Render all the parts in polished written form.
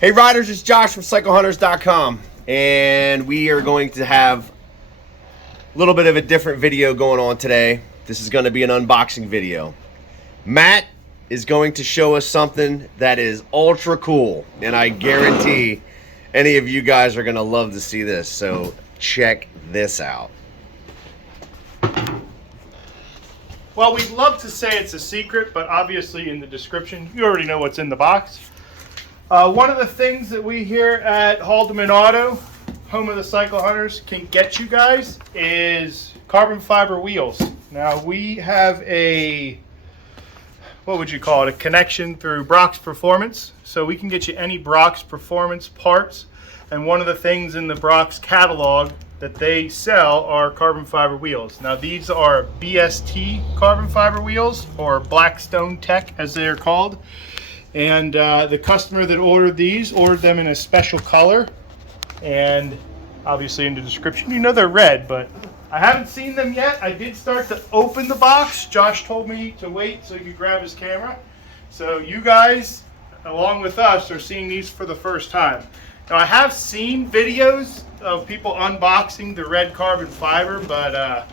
Hey riders, it's Josh from CycleHunters.com, and we are going to have a little bit of a different video going on today. This is going to be an unboxing video. Matt is going to show us something that is ultra cool, and I guarantee any of you guys are going to love to see this, so check this out. Well, we'd love to say it's a secret, but obviously in the description, you already know what's in the box. One of the things that we here at Haldeman Auto, home of the Cycle Hunters, can get you guys is carbon fiber wheels. Now we have a, what would you call it, a connection through Brock's Performance. So we can get you any Brock's Performance parts. And one of the things in the Brock's catalog that they sell are carbon fiber wheels. Now these are BST carbon fiber wheels, or Blackstone Tech as they are called. And the customer that ordered these ordered them in a special color, and obviously in the description you know they're red, but I haven't seen them yet. I did start to open the box. Josh told me to wait so he could grab his camera. So you guys, along with us, are seeing these for the first time. Now I have seen videos of people unboxing the red carbon fiber, but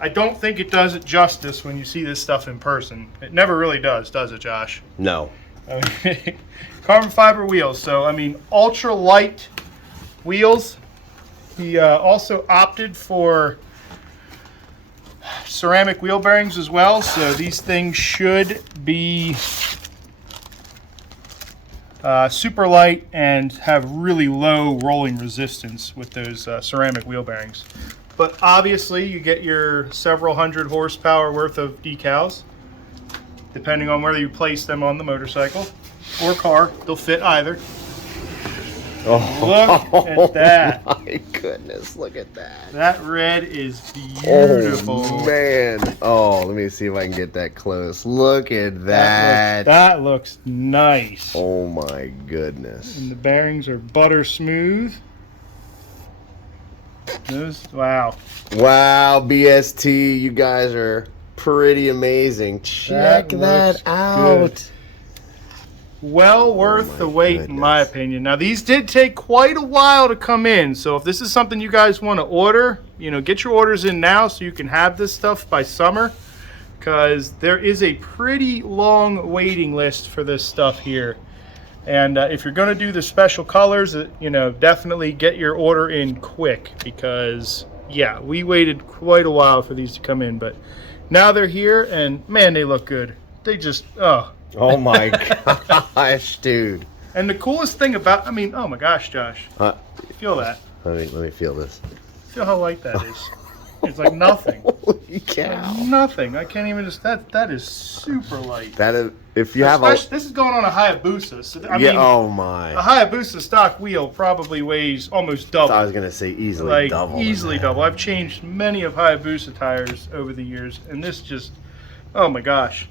I don't think it does it justice when you see this stuff in person. It never really does it, Josh? No. Carbon fiber wheels, so I mean ultra light wheels. He also opted for ceramic wheel bearings as well, so these things should be super light and have really low rolling resistance with those ceramic wheel bearings. But obviously you get your several hundred horsepower worth of decals, depending on whether you place them on the motorcycle or car. They'll fit either. Oh, look at that. My goodness, look at that. That red is beautiful. Oh, man. Oh, let me see if I can get that close. Look at that. That looks nice. Oh, my goodness. And the bearings are butter smooth. Wow. Wow, BST, you guys are pretty amazing. Check that out. Good. Well worth the wait, in my opinion. Now these did take quite a while to come in, so if this is something you guys want to order, you know, get your orders in now so you can have this stuff by summer, because there is a pretty long waiting list for this stuff here. And if you're going to do the special colors, you know, definitely get your order in quick, because yeah, we waited quite a while for these to come in, but now they're here, and man, they look good. They just, oh my gosh, dude. And the coolest thing about, I mean, oh my gosh, Josh. Feel that. Let me feel this. Feel how light that is. It's like nothing. Holy cow. Like nothing. I can't even just, that is super light. That is, if you have this is going on a Hayabusa. So, I mean, oh my. A Hayabusa stock wheel probably weighs almost double. I was going to say easily like, double. Easily double. I've changed many of Hayabusa tires over the years, and this just, oh my gosh.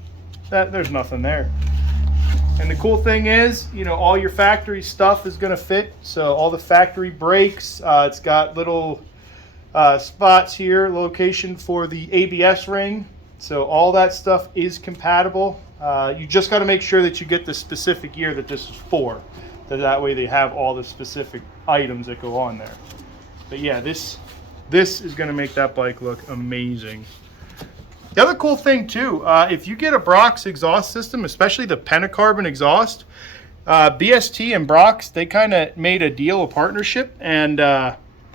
There's nothing there. And the cool thing is, you know, all your factory stuff is going to fit. So all the factory brakes, it's got little spots here, location for the ABS ring. So all that stuff is compatible. You just got to make sure that you get the specific year that this is for. That way they have all the specific items that go on there. But yeah, this is going to make that bike look amazing. The other cool thing too, if you get a Brock's exhaust system, especially the pentacarbon exhaust, BST and Brock's, they kind of made a deal, a partnership, and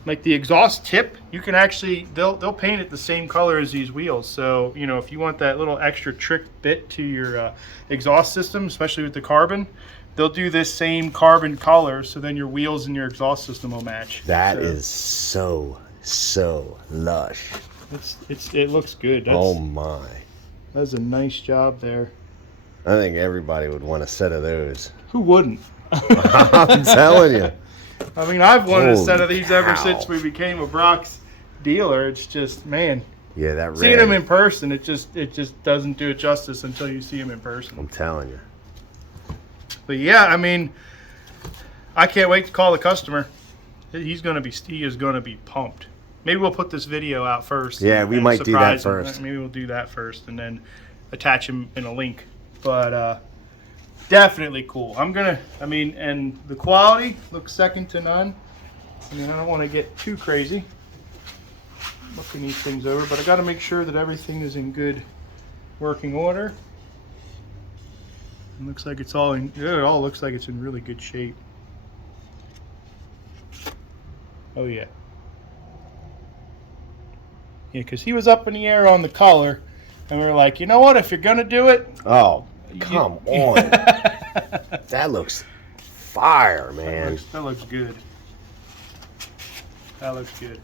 like the exhaust tip, you can actually, they'll paint it the same color as these wheels. So, you know, if you want that little extra trick bit to your exhaust system, especially with the carbon, they'll do this same carbon color, so then your wheels and your exhaust system will match. That is so lush. It looks good. Oh my. That's a nice job there. I think everybody would want a set of those. Who wouldn't? I'm telling you. I mean, I've wanted a set of these ever cow. since we became a Brock's dealer. It's just, man. Yeah, that red. Seeing them in person, it just doesn't do it justice until you see them in person. I'm telling you. But yeah, I mean, I can't wait to call the customer. He is going to be pumped. Maybe we'll put this video out first. Yeah, we might do that first. Maybe we'll do that first and then attach him in a link. But definitely cool. I mean, and the quality looks second to none. I mean, I don't want to get too crazy looking these things over, but I got to make sure that everything is in good working order. It looks like it's all in, it all looks like it's in really good shape. Oh yeah. Yeah, because he was up in the air on the color, and we were like, you know what, if you're going to do it. Oh, come on. That looks fire, man. That looks good. That looks good.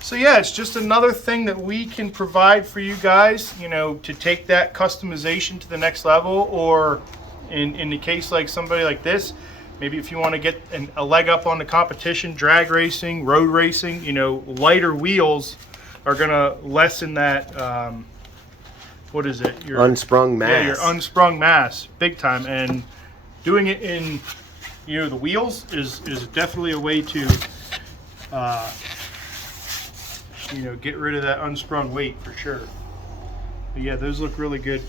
So yeah, it's just another thing that we can provide for you guys, you know, to take that customization to the next level, or in the case like somebody like this, maybe if you want to get a leg up on the competition, drag racing, road racing, you know, lighter wheels are going to lessen that, what is it? Your unsprung mass. Yeah, your unsprung mass, big time. And doing it in, you know, the wheels is definitely a way to, you know, get rid of that unsprung weight for sure. But yeah, those look really good.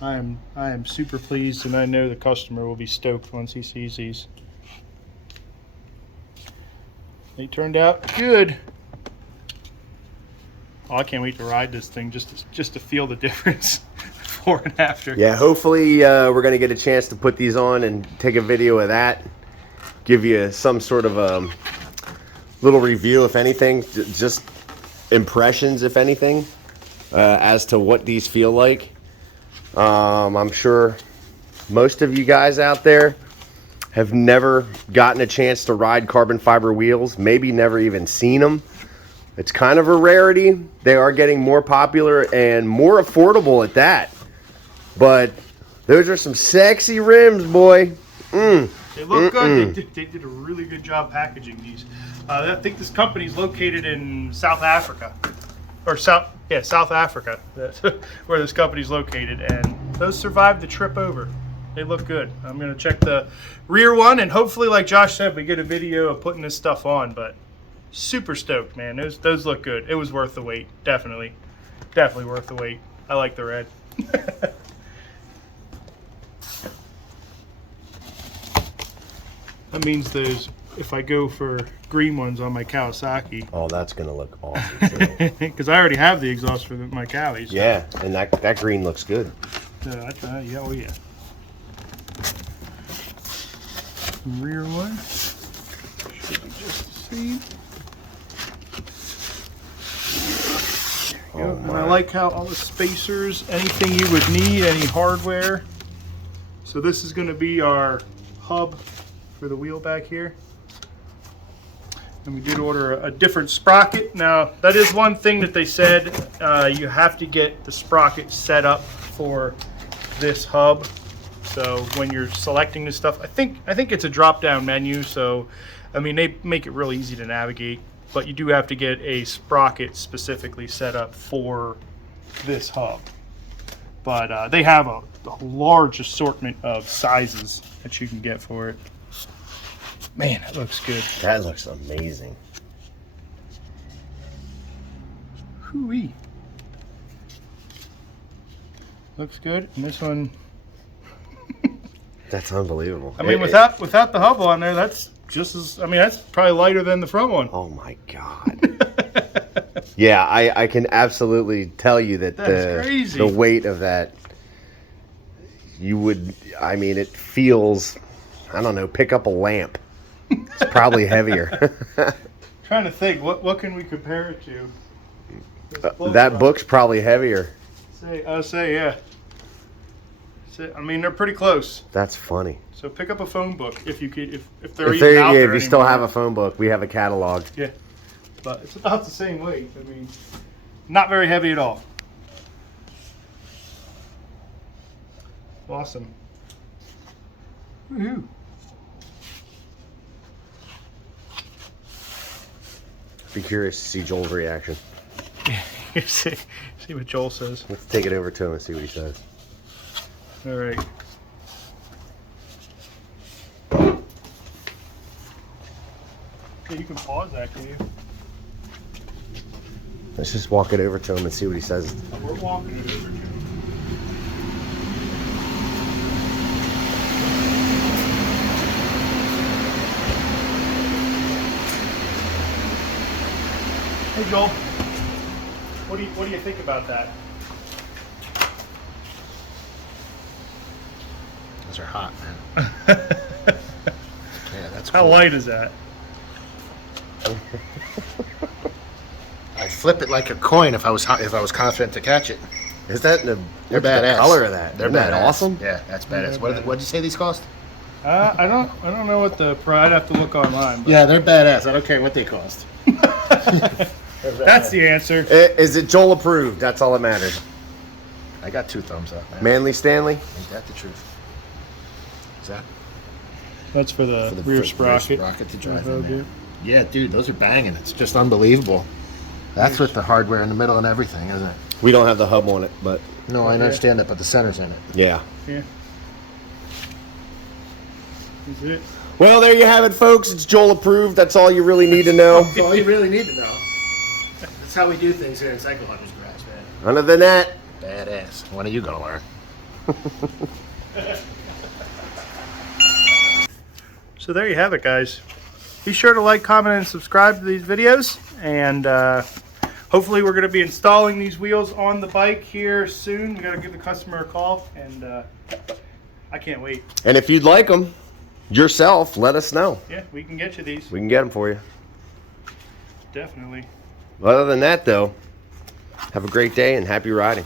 I am super pleased, and I know the customer will be stoked once he sees these. They turned out good. Oh, I can't wait to ride this thing just to feel the difference before and after. Yeah, hopefully we're going to get a chance to put these on and take a video of that. Give you some sort of a little review, if anything, just impressions, if anything, as to what these feel like. I'm sure most of you guys out there have never gotten a chance to ride carbon fiber wheels, maybe never even seen them. It's kind of a rarity. They are getting more popular and more affordable at that. But those are some sexy rims, boy. They look good. They did a really good job packaging these. I think this company is located in South Africa, or South Africa. That's where this company's located, and those survived the trip over. They look good. I'm gonna check the rear one, and hopefully, like Josh said, we get a video of putting this stuff on. But super stoked, man. Those look good. It was worth the wait. Definitely worth the wait. I like the red. That means if I go for green ones on my Kawasaki. Oh, that's gonna look awesome. Because I already have the exhaust for my Kalis. So. Yeah, and that green looks good. Yeah, oh yeah. Rear one should be just the same. There you go. And I like how all the spacers, anything you would need, any hardware. So this is going to be our hub for the wheel back here. And we did order a different sprocket. Now, that is one thing that they said, you have to get the sprocket set up for this hub. So when you're selecting this stuff, I think it's a drop-down menu. So, I mean, they make it real easy to navigate, but you do have to get a sprocket specifically set up for this hub. But they have a large assortment of sizes that you can get for it. Man, that looks good. That looks amazing. Hoo-wee. Looks good. And this one... That's unbelievable. I mean, without the hub on there, that's just as... I mean, that's probably lighter than the front one. Oh, my God. Yeah, I can absolutely tell you that the weight of that, you would... I mean, it feels... I don't know, pick up a lamp. It's probably heavier. Trying to think, what can we compare it to? That book's probably heavier. Yeah. I mean, they're pretty close. That's funny. So pick up a phone book if you could, if they're even out there if you still have a phone book, we have a catalog. Yeah, but it's about the same weight. I mean, not very heavy at all. Awesome. Woohoo! Be curious to see Joel's reaction. see what Joel says. Let's take it over to him and see what he says. All right. Yeah, you can pause that, can you? Let's just walk it over to him and see what he says. We're walking it over to him. Hey Joel, what do you think about that? Those are hot, man. Yeah, that's cool. How light is that? I'd flip it like a coin if I was confident to catch it. Is that They're what's badass. the color of that? They're Isn't that badass. awesome? Yeah, that's badass. They're What'd you say these cost? I don't know what the I'd have to look online. But Yeah, they're badass. I don't care what they cost. that's the answer. Is it Joel approved? That's all that matters. I got 2 thumbs up, man. Manly Stanley. Ain't that the truth? Is that That's for the rear sprocket. sprocket to drive Oh, in there? dude. Yeah, dude, those are banging. It's just unbelievable. That's with the hardware in the middle and everything, isn't it? We don't have the hub on it, but No, I understand that, but the center's in it. yeah. Yeah. Is it? Well, there you have it, folks. It's Joel approved. That's all you really need to know. That's all you really need to know. That's how we do things here in Cycle Hunters Garage, man. Other than that, Badass. When are you gonna learn? So there you have it, guys. Be sure to like, comment, and subscribe to these videos. And hopefully we're going to be installing these wheels on the bike here soon. We got to give the customer a call, and I can't wait. and if you'd like them yourself, let us know. Yeah, we can get you these. We can get them for you. Definitely. Other than that, though, have a great day and happy riding.